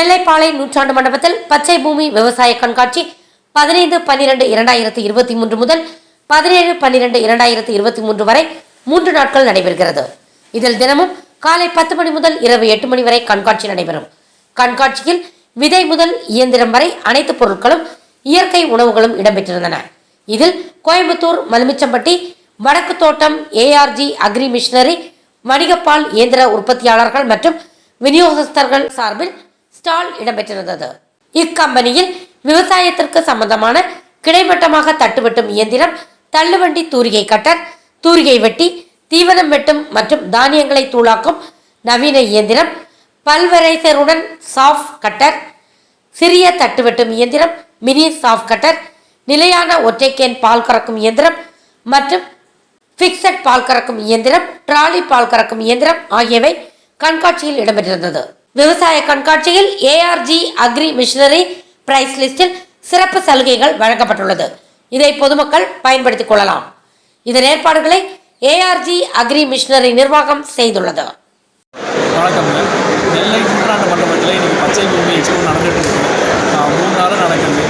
நெல்லைப்பாளை நூற்றாண்டு மண்டபத்தில் பச்சை பூமி விவசாய கண்காட்சி பதினைந்து பன்னிரண்டு இரண்டாயிரத்தி இருபத்தி மூன்று முதல் பதினேழு பன்னிரண்டு இரண்டாயிரத்தி இருபத்தி மூன்று வரை மூன்று நாட்கள் நடைபெறுகிறது. இதில் தினமும் காலை பத்து மணி முதல் இரவு எட்டு மணி வரை கண்காட்சி நடைபெறும். கண்காட்சியில் விதை முதல் இயந்திரம் வரை அனைத்து பொருட்களும் இயற்கை உணவுகளும் இடம்பெற்றிருந்தன. இதில் கோயம்புத்தூர் மலுமிச்சம்பட்டி வடக்கு தோட்டம் ஏஆர்ஜி அக்ரி மிஷினரி வணிகப்பால் இயந்திர உற்பத்தியாளர்கள் மற்றும் விநியோகஸ்தர்கள் சார்பில் ஸ்டால் இடம்பெற்றிருந்தது. இக்கம்பெனியில் விவசாயத்திற்கு சம்பந்தமான கிடைமட்டமாக தட்டுவெட்டும் இயந்திரம் தள்ளுவண்டி தூரிகை கட்டர் தூரிகை வெட்டி தீவனம் வெட்டும் மற்றும் தானியங்களை தூளாக்கும் நவீன இயந்திரம் பல்வரைசருடன் சாஃப் கட்டர் சிறிய தட்டு வெட்டும் இயந்திரம் மினி சாஃப் கட்டர் நிலையான ஒற்றைக்கேன் பால் கறக்கும் இயந்திரம் மற்றும் ஃபிக்சட் பால் கறக்கும் இயந்திரம் ட்ராலி பால் கறக்கும் இயந்திரம் ஆகியவை கண்காட்சியில் இடம்பெற்றிருந்தது. விவசாய கண்காட்சியில் ஏஆர்ஜி அக்ரி மிஷினரி பிரைஸ் லிஸ்டில் சிறப்பு சலுகைகள் வழங்கப்பட்டுள்ளது. இதை பொதுமக்கள் பயன்படுத்திக் கொள்ளலாம். இதன் ஏற்பாடுகளை ஏஆர்ஜி அக்ரி மிஷினரி நிர்வாகம் செய்துள்ளது. வணக்கம் நெல்லை நூற்றாண்டு மண்டபத்தில் இன்றைக்கி பச்சை பூமி எக்ஸ்போ நடந்துட்டு இருக்கு. மூணு நாளும் நடக்குது.